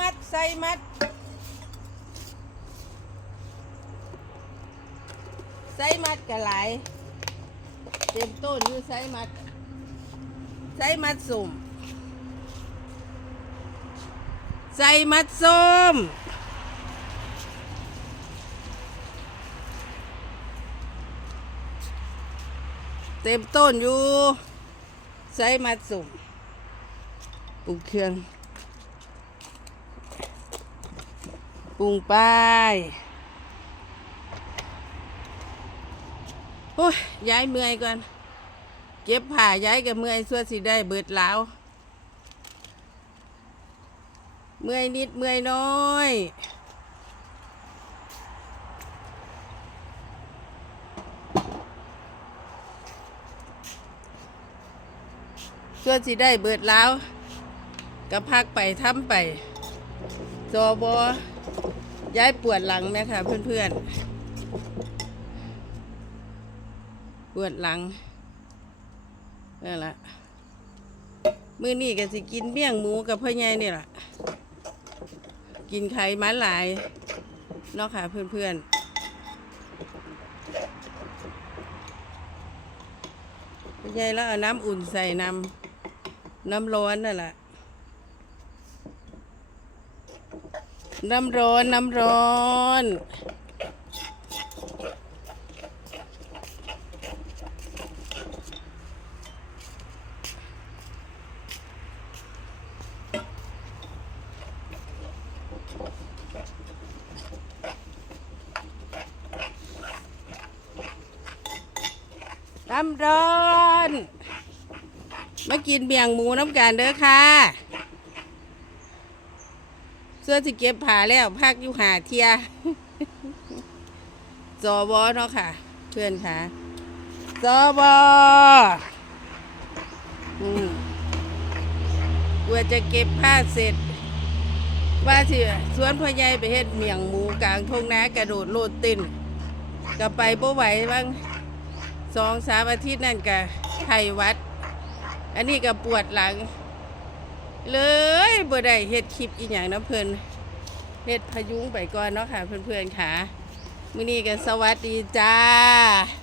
มัดใส่มัด ใส่มัดกะหลายเต็มต้นอยู่ใส่มัด ใส่มัดส้มใส่มัดส้มเต็มต้นอยู่ใส่มัดส้มปรุงเครื่อง ปรุงไปโอ้ยย้ายเมื่อยก่อน เก็บผ้าย้ายกับเมื่อยส่วนสิได้เบิดแล้วเมื่อยนิดเมื่อยน้อยส่วนสิได้เบิดแล้วก็พักไปทำไปจอบอ ย้ายปวดหลังไหมคะเพื่อนๆ ปวดหลังนั่นแหละมื้อนี้ก็สิกินเมี่ยงหมูกับพ่อใหญ่นี่แหละกินไข่มันหลายเนาะค่ะเพื่อนๆพ่อใหญ่แล้วเอาน้ำอุ่นใส่น้ำน้ำร้อนนั่นแหละ น้ำร้อนน้ำร้อนน้ำร้อน มากินเบี่ยงหมูน้ำกันเด้อค่ะ เสื้อที่เก็บผ่าแล้วพักอยู่หาเทียจอบอเนาะค่ะ เพื่อนค่ะจอบออืมกลัวจะเก็บผ้าเสร็จ ว่าสิสวนพ่อใหญ่ไปเฮ็ดเมียงหมูกลางทงนากระโดดโลดตินก็ไปบ่ไหวบ้างสองสามอาทิตย์นั่นก็ไข้หวัด อันนี้ก็ปวดหลัง เลยบ่ได้เฮ็ดคลิปอีหยังนะเพิ่นเฮ็ดพยุงไปก่อนเนาะค่ะ เพื่อนๆค่ะมื้อนี้ก็สวัสดีจ้า